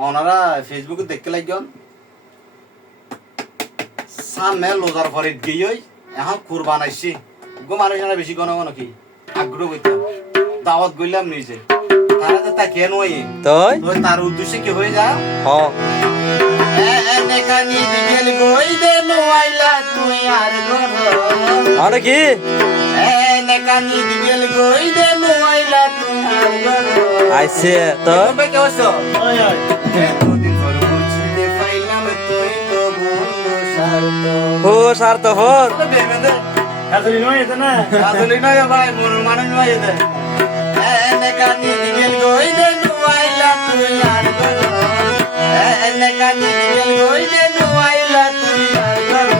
ওনারা ফেসবুকে দেখতে লাগন সামনে লোজার ফরিদ গিয়ে এখন কুরবান আইছি গো মানুষেরা বেশি গণ কি আগ্রহ হইতাম দাওয়াত গইলাম নিজে তারা তো তা কেন ওই তাই তার উদ্দেশ্যে কি হয়ে যা হ্যাঁ এনে কানি দিগেল গই দে নোয়াইলা তুই আর গর আরে কি এনে কানি দিগেল গই দে নোয়াইলা তুই আর গর আইছে তো তবে কি হইছো ওই ওই এতদিন পর বুঝতে পাইলাম তুই তো বন্ধু স্বার্থ ও স্বার্থ হর আসলে নয় এটা না আসলে নয় ভাই মন মানুষ নয় এটা এনে কানি দিগেল গই দে নোয়াইলা তুই আর গর এনে কানি দিগেল গই দে নোয়াইলা তুই আর গর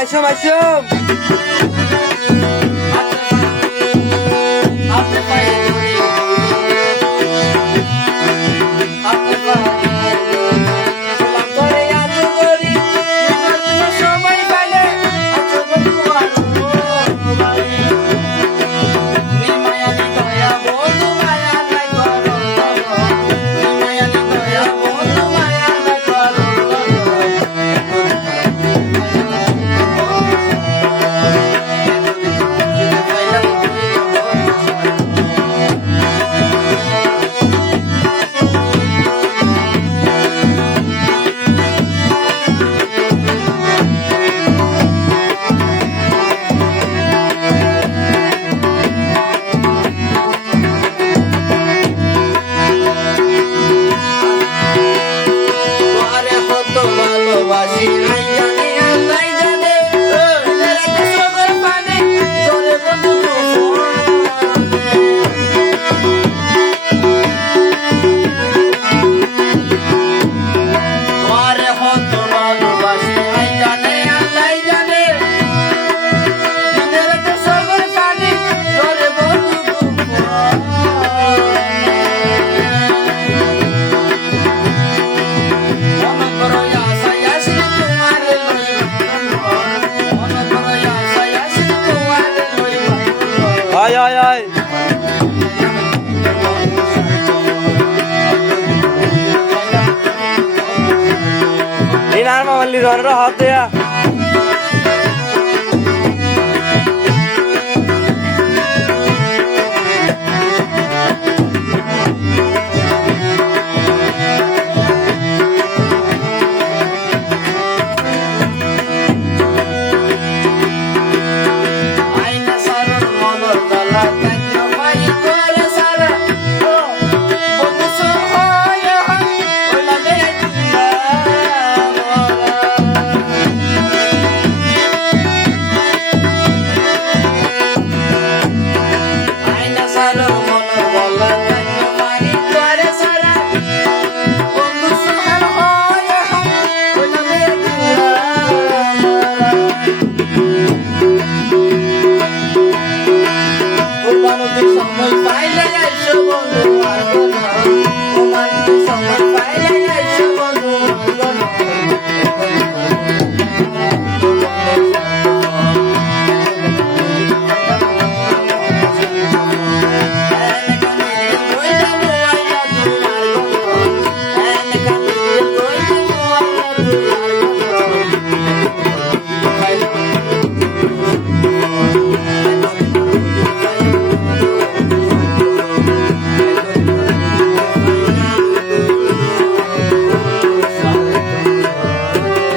আইসম আয় আয় আয় এই নার মামালি ধরে হাত দেয়া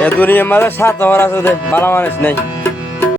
এ দুনিয়ার মাঝে সাত হওয়ার আছে দে বালা মানুষ নাই